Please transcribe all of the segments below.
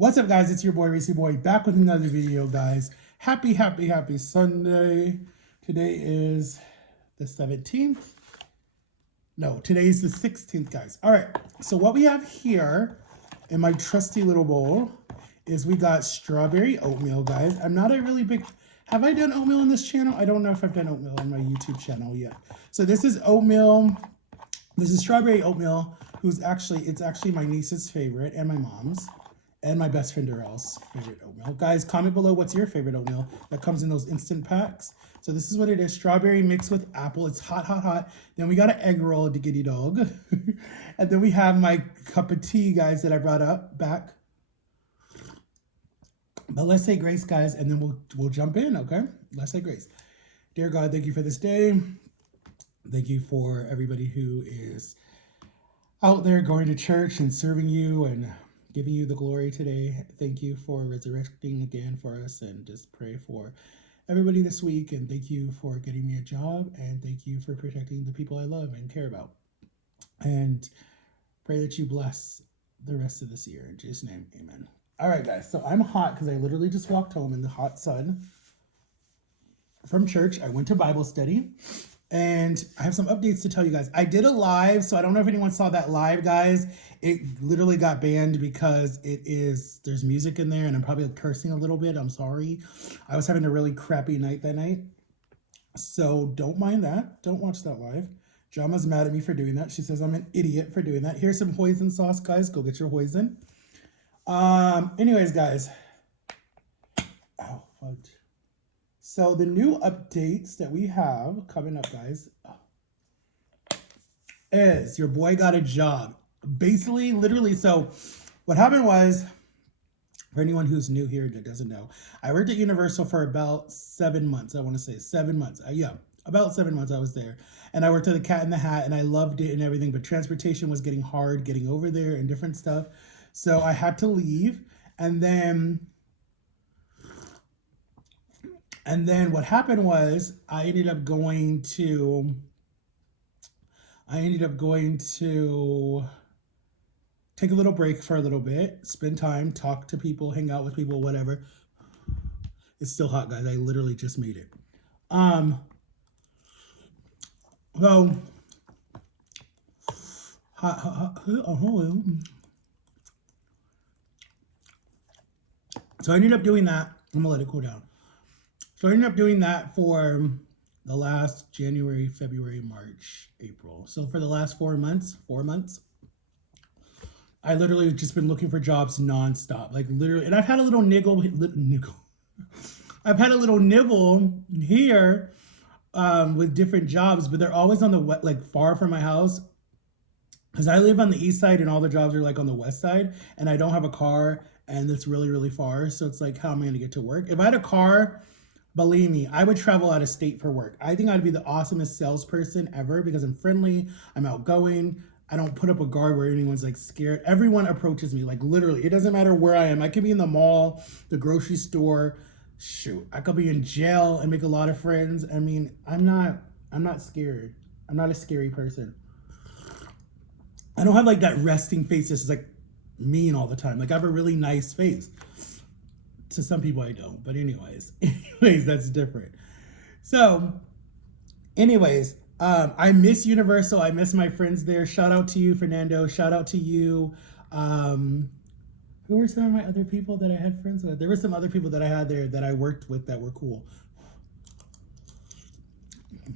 What's up, guys? It's your boy, Racy Boy, back with another video, guys. Happy Sunday. Today is the 17th. No, today is the 16th, guys. All right, so what we have here in my trusty little bowl is we got strawberry oatmeal, guys. I'm not a really big... Have I done oatmeal on this channel? I don't know if I've done oatmeal on my YouTube channel yet. So this is oatmeal. This is strawberry oatmeal, it's actually my niece's favorite and my mom's. And my best friend Darrell's favorite oatmeal. Guys, comment below what's your favorite oatmeal that comes in those instant packs. So this is what it is. Strawberry mixed with apple. It's hot. Then we got an egg roll, diggity dog. And then we have my cup of tea, guys, that I brought back. But let's say grace, guys, and then we'll jump in, okay? Let's say grace. Dear God, thank you for this day. Thank you for everybody who is out there going to church and serving you and giving you the glory today. Thank you for resurrecting again for us, and just pray for everybody this week. And thank you for getting me a job, and thank you for protecting the people I love and care about. And pray that you bless the rest of this year. In Jesus' name, amen. All right, guys. So I'm hot because I literally just walked home in the hot sun from church. I went to Bible study. And I have some updates to tell you guys. I did a live, so I don't know if anyone saw that live, guys. It literally got banned because there's music in there, and I'm probably cursing a little bit. I'm sorry. I was having a really crappy night that night. So don't mind that. Don't watch that live. Jama's mad at me for doing that. She says I'm an idiot for doing that. Here's some hoisin sauce, guys. Go get your hoisin. Anyways, guys. Oh, fudge. So the new updates that we have coming up, guys, is your boy got a job. Basically, literally, so what happened was, for anyone who's new here that doesn't know, I worked at Universal for about 7 months. I want to say 7 months. Yeah, about 7 months I was there. And I worked at the Cat in the Hat, and I loved it and everything, but transportation was getting hard getting over there and different stuff. So I had to leave. And then what happened was I ended up going to take a little break for a little bit, spend time, talk to people, hang out with people, whatever. It's still hot, guys. I literally just made it. So I ended up doing that. I'm gonna let it cool down. So I ended up doing that for the last January, February, March, April. So for the last 4 months, I literally just been looking for jobs nonstop, like literally. And I've had a little niggle. I've had a little nibble here with different jobs, but they're always on the like far from my house, because I live on the east side and all the jobs are like on the west side, and I don't have a car, and it's really far. So it's like, how am I gonna get to work? If I had a car, believe me, I would travel out of state for work. I think I'd be the awesomest salesperson ever because I'm friendly, I'm outgoing, I don't put up a guard where anyone's like scared. Everyone approaches me, like literally. It doesn't matter where I am. I could be in the mall, the grocery store, shoot. I could be in jail and make a lot of friends. I mean, I'm not scared. I'm not a scary person. I don't have like that resting face that's like mean all the time. Like I have a really nice face. To some people I don't, but anyways, that's different. So anyways, I miss Universal. I miss my friends there. Shout out to you, Fernando. Shout out to you. Who were some of my other people that I had friends with? There were some other people that I had there that I worked with that were cool.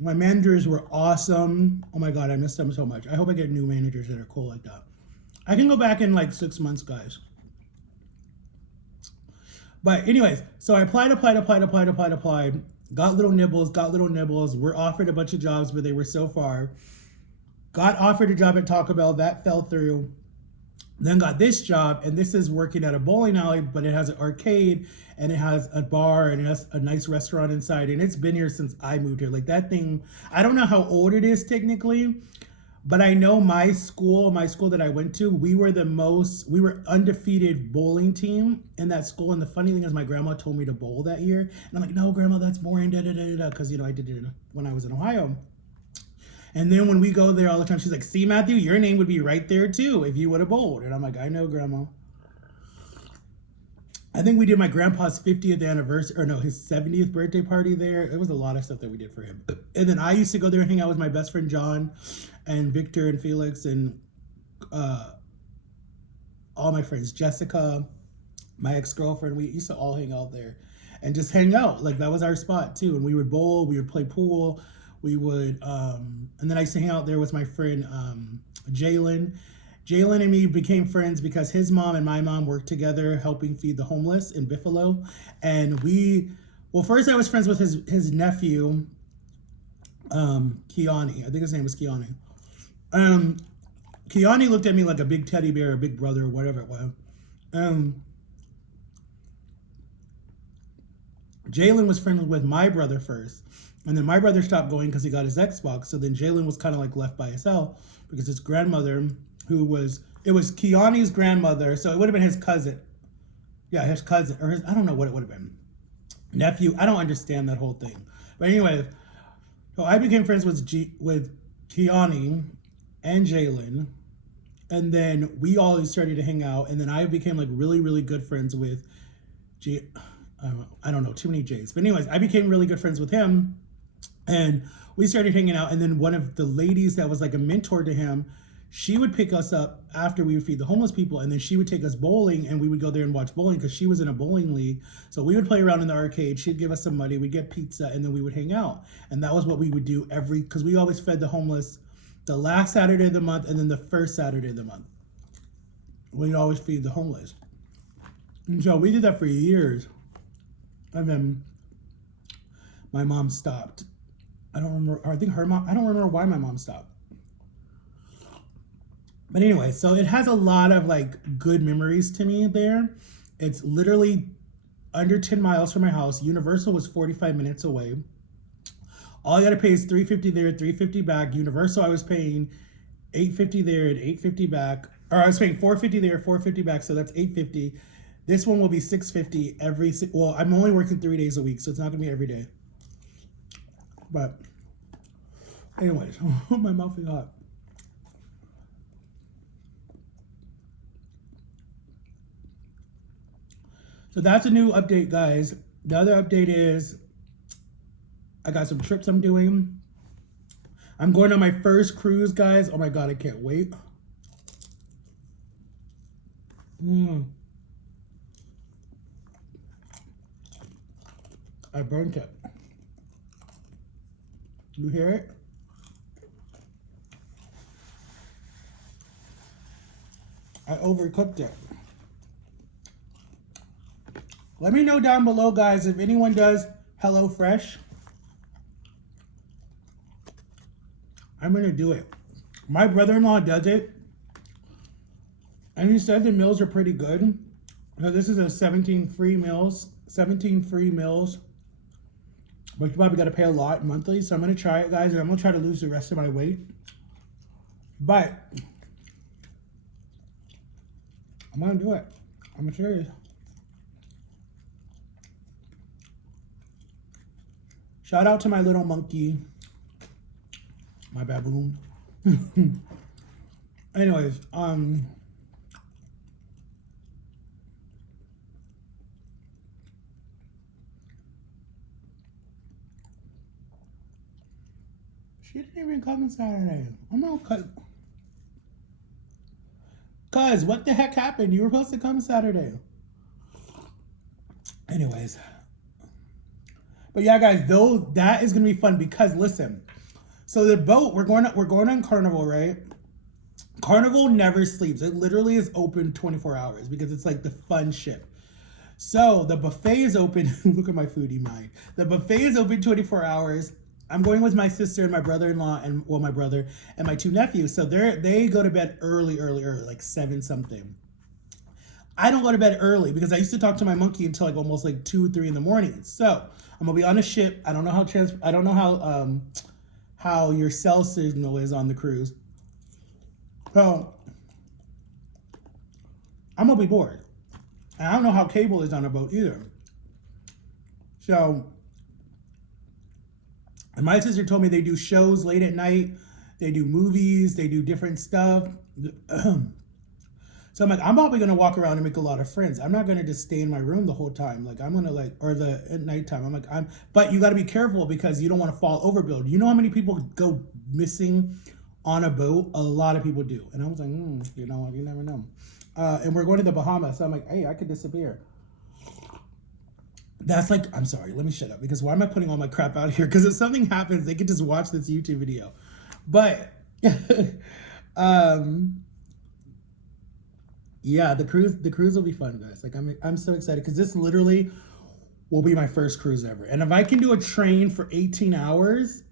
My managers were awesome. Oh my God, I miss them so much. I hope I get new managers that are cool like that. I can go back in like 6 months, guys. But anyways, so I applied. Got little nibbles. Were offered a bunch of jobs, but they were so far. Got offered a job at Taco Bell. That fell through. Then got this job, and this is working at a bowling alley, but it has an arcade, and it has a bar, and it has a nice restaurant inside. And it's been here since I moved here. Like that thing, I don't know how old it is technically, but I know my school that I went to, we were undefeated bowling team in that school. And the funny thing is my grandma told me to bowl that year. And I'm like, no, grandma, that's boring, because, I did it when I was in Ohio. And then when we go there all the time, she's like, see, Matthew, your name would be right there too if you would have bowled. And I'm like, I know, grandma. I think we did my grandpa's 50th anniversary, or no, his 70th birthday party there. It was a lot of stuff that we did for him. And then I used to go there and hang out with my best friend John and Victor and Felix and all my friends, Jessica, my ex-girlfriend. We used to all hang out there and just hang out. Like that was our spot too. And we would bowl, we would play pool, we would, and then I used to hang out there with my friend Jalen. Jalen and me became friends because his mom and my mom worked together helping feed the homeless in Buffalo. And first I was friends with his nephew, Kiani. I think his name was Kiani. Kiani looked at me like a big teddy bear, a big brother, whatever it was. Jalen was friends with my brother first. And then my brother stopped going because he got his Xbox. So then Jalen was kind of like left by himself because his grandmother, it was Kiani's grandmother, so it would have been his cousin. Yeah, his cousin, or I don't know what it would have been. Nephew, I don't understand that whole thing. But anyway, so I became friends with Kiani and Jalen. And then we all started to hang out. And then I became like really, really good friends with I don't know, too many J's. But anyways, I became really good friends with him. And we started hanging out. And then one of the ladies that was like a mentor to him, she would pick us up after we would feed the homeless people, and then she would take us bowling, and we would go there and watch bowling because she was in a bowling league. So we would play around in the arcade. She'd give us some money. We'd get pizza, and then we would hang out. And that was what we would do because we always fed the homeless the last Saturday of the month and then the first Saturday of the month. We'd always feed the homeless. And so we did that for years. And then my mom stopped. I don't remember. I think her mom, I don't remember why my mom stopped. But anyway, so it has a lot of like good memories to me there. It's literally under 10 miles from my house. Universal was 45 minutes away. All I gotta pay is $350 there, $350 back. Universal, I was paying $850 there and $850 back. Or I was paying $450 there, $450 back, so that's $850. This one will be $650 well, I'm only working 3 days a week, so it's not gonna be every day. But anyways, my mouth is hot. So that's a new update, guys. The other update is I got some trips I'm doing. I'm going on my first cruise, guys. Oh my God, I can't wait. I burnt it. You hear it? I overcooked it. Let me know down below, guys, if anyone does HelloFresh. I'm going to do it. My brother-in-law does it. And he said the meals are pretty good. So this is a 17 free meals. But you probably got to pay a lot monthly. So I'm going to try it, guys. And I'm going to try to lose the rest of my weight. But I'm going to do it. I'm serious. Shout out to my little monkey, my baboon. Anyways, she didn't even come on Saturday. I'm not cut. Cuz, what the heck happened? You were supposed to come Saturday. Anyways. But yeah, guys, though that is gonna be fun because listen, so the boat we're going on Carnival, right? Carnival never sleeps. It literally is open 24 hours because it's like the fun ship. So the buffet is open. Look at my foodie mind. The buffet is open 24 hours. I'm going with my sister and my brother-in-law and my brother and my two nephews. So they go to bed early, like 7 something. I don't go to bed early because I used to talk to my monkey until like almost like 2, 3 in the morning. So I'm gonna be on a ship. I don't know how your cell signal is on the cruise. So I'm gonna be bored. And I don't know how cable is on a boat either. So, and my sister told me they do shows late at night. They do movies. They do different stuff. So I'm like, I'm probably gonna walk around and make a lot of friends. I'm not gonna just stay in my room the whole time. Like I'm gonna like, or the at nighttime. I'm like, but you got to be careful because you don't want to fall overboard. You know how many people go missing on a boat? A lot of people do. And I was like, you know, you never know. And we're going to the Bahamas. So I'm like, hey, I could disappear. That's like, I'm sorry, let me shut up because why am I putting all my crap out here? Because if something happens, they could just watch this YouTube video. But um yeah, the cruise will be fun, guys. Like I'm so excited because this literally will be my first cruise ever. And if I can do a train for 18 hours,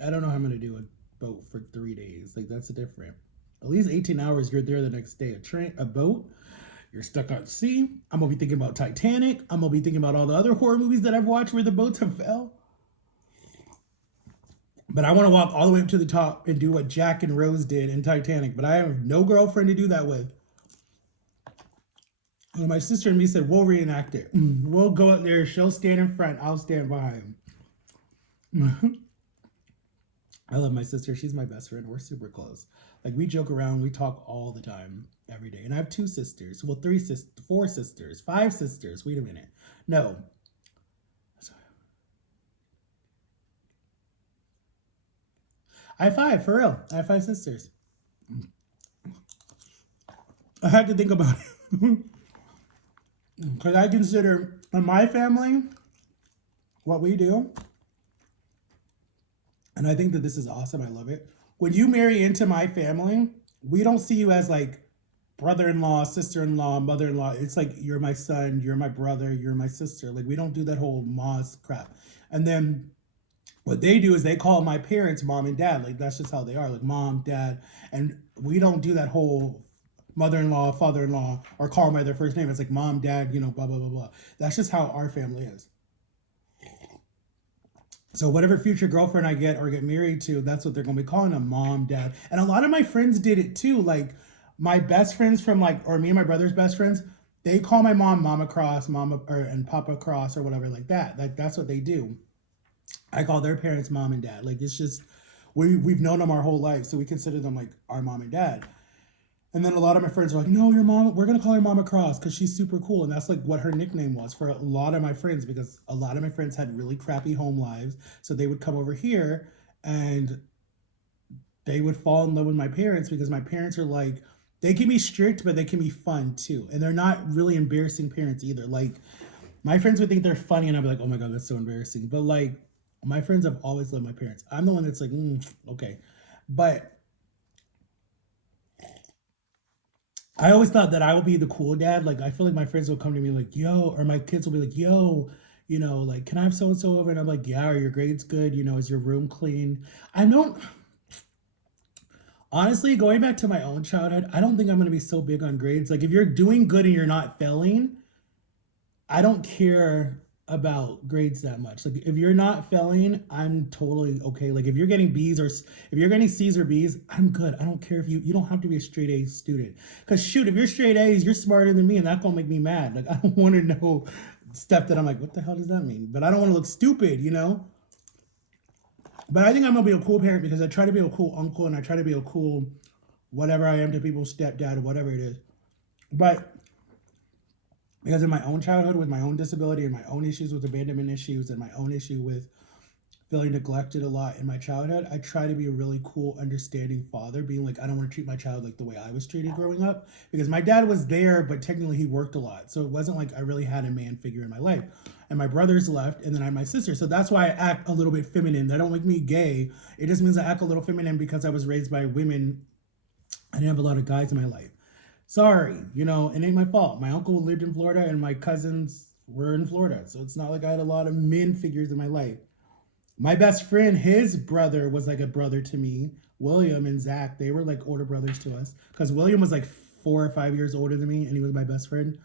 I don't know how I'm gonna do a boat for 3 days. Like that's a different. At least 18 hours, you're there the next day. A boat, you're stuck at sea. I'm gonna be thinking about Titanic. I'm gonna be thinking about all the other horror movies that I've watched where the boats have fell. But I want to walk all the way up to the top and do what Jack and Rose did in Titanic. But I have no girlfriend to do that with. And my sister and me said, we'll reenact it. We'll go up there. She'll stand in front. I'll stand behind. I love my sister. She's my best friend. We're super close. Like we joke around. We talk all the time, every day. And I have two sisters. Well, four sisters, five sisters. Wait a minute. No. I have five, for real. I have five sisters. I had to think about it. Because I consider in my family what we do, and I think that this is awesome. I love it. When you marry into my family, we don't see you as like brother-in-law, sister-in-law, mother-in-law. It's like you're my son, you're my brother, you're my sister. Like we don't do that whole Moss crap. And then what they do is they call my parents mom and dad. Like that's just how they are. Like mom, dad, and we don't do that whole mother-in-law, father-in-law, or call them by their first name. It's like mom, dad, you know, blah blah blah blah. That's just how our family is. So whatever future girlfriend I get or get married to, that's what they're gonna be calling them, mom, dad. And a lot of my friends did it too. Like my best friends from like, or me and my brother's best friends, they call my mom Mama Cross, Mama, or and Papa Cross, or whatever like that. Like that's what they do. I call their parents mom and dad. Like it's just we've known them our whole life, so we consider them like our mom and dad. And then a lot of my friends are like, no, your mom, we're gonna call her Mama Cross because she's super cool. And that's like what her nickname was for a lot of my friends, because a lot of my friends had really crappy home lives. So they would come over here and they would fall in love with my parents because my parents are like, they can be strict, but they can be fun too. And they're not really embarrassing parents either. Like my friends would think they're funny and I'd be like, oh my God, that's so embarrassing. But like my friends have always loved my parents. I'm the one that's like, okay. But I always thought that I would be the cool dad. Like I feel like my friends will come to me like, yo, or my kids will be like, yo, you know, like, can I have so and so over? And I'm like, yeah, are your grades good? You know, is your room clean? I don't honestly going back to my own childhood, I don't think I'm gonna be so big on grades. Like if you're doing good and you're not failing, I don't care about grades that much. Like if you're not failing, I'm totally okay. Like if you're getting B's or if you're getting C's or B's, I'm good. I don't care if you don't have to be a straight A student. Cause shoot, if you're straight A's, you're smarter than me, and that's gonna make me mad. Like I don't want to know stuff that I'm like, what the hell does that mean? But I don't want to look stupid, you know. But I think I'm gonna be a cool parent because I try to be a cool uncle and I try to be a cool whatever I am to people's stepdad or whatever it is. But because in my own childhood with my own disability and my own issues with abandonment issues and my own issue with feeling neglected a lot in my childhood, I try to be a really cool, understanding father, being like, I don't want to treat my child like the way I was treated growing up. Because my dad was there, but technically he worked a lot. So it wasn't like I really had a man figure in my life. And my brothers left, and then I had my sister. So that's why I act a little bit feminine. That don't make me gay. It just means I act a little feminine because I was raised by women. I didn't have a lot of guys in my life. Sorry, you know, it ain't my fault. My uncle lived in Florida and my cousins were in Florida. So it's not like I had a lot of men figures in my life. My best friend, his brother was like a brother to me. William and Zach, they were like older brothers to us. Because William was like 4 or 5 years older than me and he was my best friend.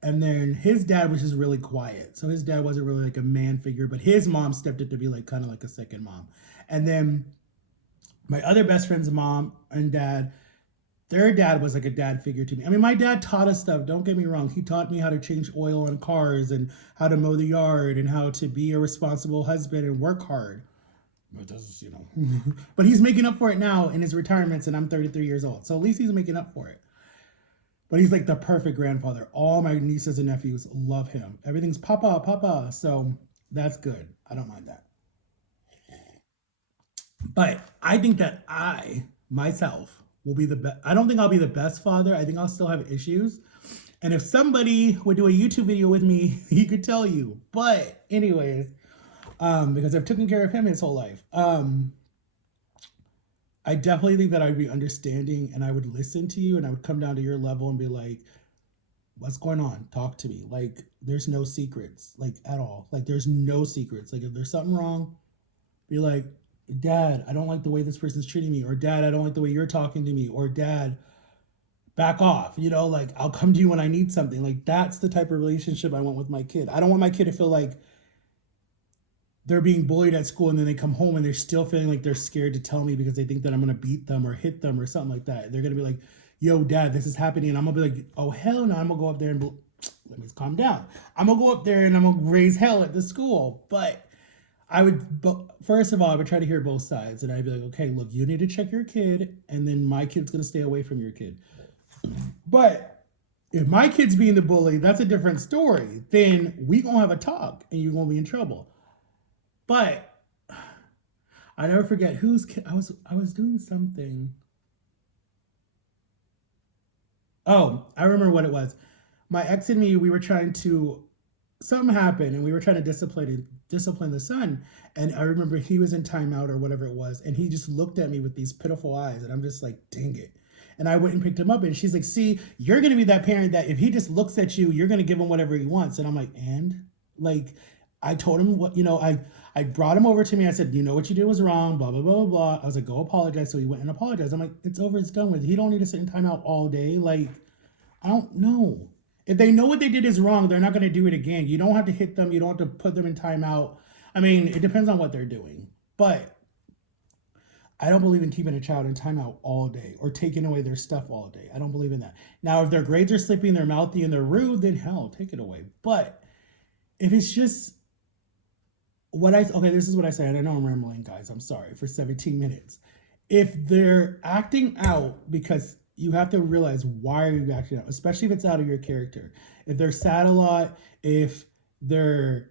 And then his dad was just really quiet. So his dad wasn't really like a man figure, but his mom stepped up to be like kind of like a second mom. And then my other best friend's mom and dad, their dad was like a dad figure to me. I mean, my dad taught us stuff. Don't get me wrong. He taught me how to change oil on cars and how to mow the yard and how to be a responsible husband and work hard. But that's, you know, but he's making up for it now in his retirements, and I'm 33 years old. So at least he's making up for it. But he's like the perfect grandfather. All my nieces and nephews love him. Everything's Papa, Papa. So that's good. I don't mind that. But I think that I, myself, will be the best. I don't think I'll be the best father. I think I'll still have issues. And if somebody would do a YouTube video with me, he could tell you. But anyways, because I've taken care of him his whole life. I definitely think that I would be understanding and I would listen to you and I would come down to your level and be like, what's going on? Talk to me. Like, there's no secrets, like, at all. Like, there's no secrets. Like, if there's something wrong, be like, Dad, I don't like the way this person's treating me. Or, Dad, I don't like the way you're talking to me. Or, Dad, back off. You know, like, I'll come to you when I need something. Like, that's the type of relationship I want with my kid. I don't want my kid to feel like they're being bullied at school and then they come home and they're still feeling like they're scared to tell me because they think that I'm gonna beat them or hit them or something like that. They're gonna be like, yo, Dad, this is happening. And I'm gonna be like, oh, hell no. I'm gonna go up there and let me calm down. I'm gonna go up there and I'm gonna raise hell at the school. But I would, first of all, I would try to hear both sides. And I'd be like, okay, look, you need to check your kid. And then my kid's gonna stay away from your kid. But if my kid's being the bully, that's a different story. Then we gonna have a talk and you're gonna be in trouble. But I never forget whose kid I was doing something. Oh, I remember what it was. My ex and me, we were trying to something happened and we were trying to discipline the son. And I remember he was in timeout or whatever it was, and he just looked at me with these pitiful eyes, and I'm just like, dang it. And I went and picked him up, and she's like, see, you're gonna be that parent that if he just looks at you, you're gonna give him whatever he wants. And I'm like, and like I told him what, I brought him over to me. I said, you know what you did was wrong, blah, blah, blah, blah, blah. I was like, go apologize. So he went and apologized. I'm like, it's over, it's done with. He don't need to sit in timeout all day. Like, I don't know. If they know what they did is wrong, they're not going to do it again. You don't have to hit them. You don't have to put them in timeout. I mean, it depends on what they're doing. But I don't believe in keeping a child in timeout all day or taking away their stuff all day. I don't believe in that. Now, if their grades are slipping, they're mouthy, and they're rude, then hell, take it away. But if it's just okay, this is what I say, and I know I'm rambling, guys. I'm sorry for 17 minutes. If they're acting out, because you have to realize why are you acting out, especially if it's out of your character. If they're sad a lot, if they're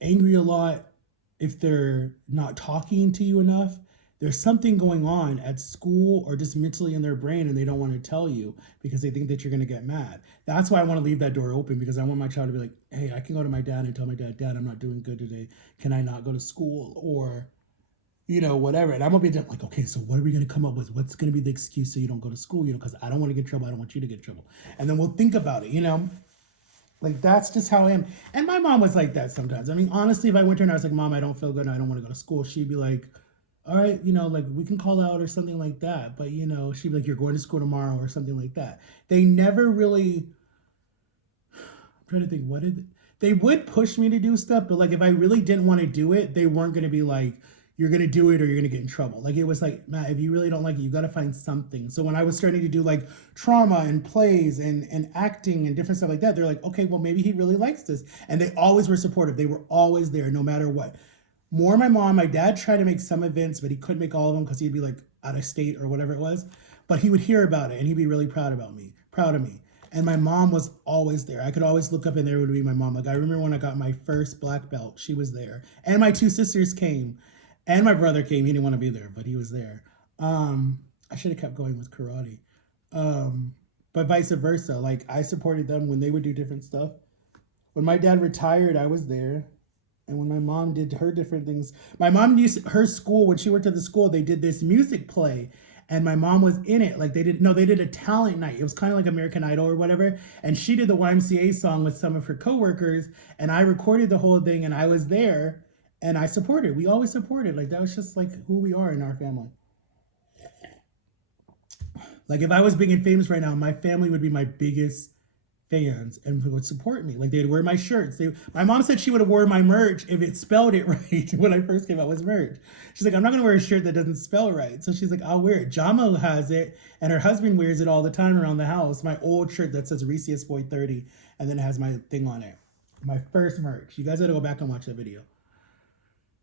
angry a lot, if they're not talking to you enough, there's something going on at school or just mentally in their brain and they don't want to tell you because they think that you're going to get mad. That's why I want to leave that door open, because I want my child to be like, hey, I can go to my dad and tell my dad, Dad, I'm not doing good today. Can I not go to school? Or, whatever. And I'm going to be like, okay, so what are we going to come up with? What's going to be the excuse so you don't go to school? Because I don't want to get in trouble. I don't want you to get in trouble. And then we'll think about it. Like, that's just how I am. And my mom was like that sometimes. I mean, honestly, if I went to her and I was like, Mom, I don't feel good and I don't want to go to school, she'd be like, all right, like we can call out or something like that. But, she'd be like, you're going to school tomorrow or something like that. They never really, I'm trying to think, they would push me to do stuff. But like, if I really didn't want to do it, they weren't going to be like, you're going to do it or you're going to get in trouble. Like, it was like, Matt, if you really don't like it, you got to find something. So when I was starting to do like trauma and plays and acting and different stuff like that, they're like, okay, well, maybe he really likes this. And they always were supportive. They were always there no matter what. More my mom. My dad tried to make some events, but he couldn't make all of them because he'd be like out of state or whatever it was. But he would hear about it and he'd be really proud of me. And my mom was always there. I could always look up and there would be my mom. Like, I remember when I got my first black belt, she was there. And my two sisters came. And my brother came. He didn't want to be there, but he was there. I should have kept going with karate. But vice versa. Like, I supported them when they would do different stuff. When my dad retired, I was there. And when my mom did her different things, my mom used her school, when she worked at the school, they did this music play. And my mom was in it. Like, they did a talent night. It was kind of like American Idol or whatever. And she did the YMCA song with some of her coworkers. And I recorded the whole thing and I was there. And I supported. We always supported. Like, that was just like who we are in our family. Like, if I was big and famous right now, my family would be my biggest fans and would support me. Like, they'd wear my shirts. My mom said she would have worn my merch if it spelled it right when I first came out was merch. She's like, I'm not going to wear a shirt that doesn't spell right. So she's like, I'll wear it. Jama has it, and her husband wears it all the time around the house. My old shirt that says Reese's Boy 30, and then it has my thing on it. My first merch. You guys got to go back and watch that video.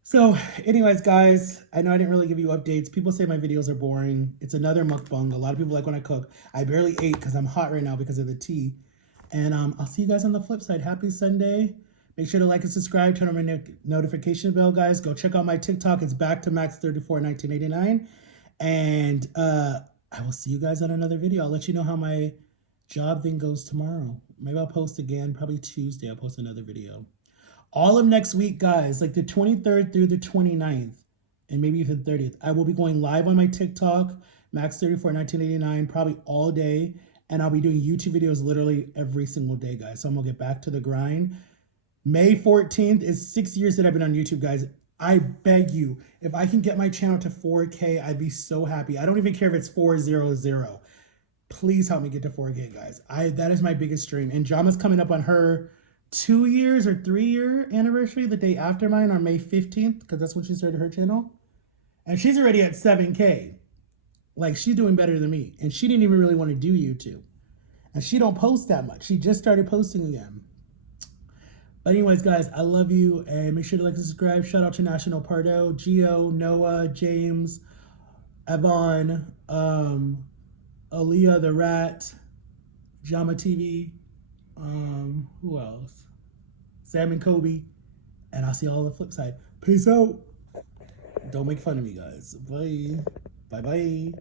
So, anyways, guys, I know I didn't really give you updates. People say my videos are boring. It's another mukbang. A lot of people like when I cook. I barely ate because I'm hot right now because of the tea. And I'll see you guys on the flip side. Happy Sunday. Make sure to like and subscribe. Turn on my notification bell, guys. Go check out my TikTok. It's back to Max341989. And I will see you guys on another video. I'll let you know how my job thing goes tomorrow. Maybe I'll post again. Probably Tuesday. I'll post another video. All of next week, guys, like the 23rd through the 29th, and maybe even 30th, I will be going live on my TikTok, Max341989, probably all day. And I'll be doing YouTube videos literally every single day, guys. So I'm gonna get back to the grind. May 14th is 6 years that I've been on YouTube, guys. I beg you, if I can get my channel to 4K, I'd be so happy. I don't even care if it's 400. Please help me get to 4K, guys. That is my biggest dream. And Jama's coming up on her 2 years or 3 year anniversary, the day after mine on May 15th, because that's when she started her channel. And she's already at 7K. Like, she's doing better than me. And she didn't even really want to do YouTube. And she don't post that much. She just started posting again. But anyways, guys, I love you. And make sure to like and subscribe. Shout out to National Pardo, Gio, Noah, James, Avon, Aaliyah the Rat, Jama TV. Who else? Sam and Kobe. And I'll see y'all on the flip side. Peace out. Don't make fun of me, guys. Bye. Bye-bye.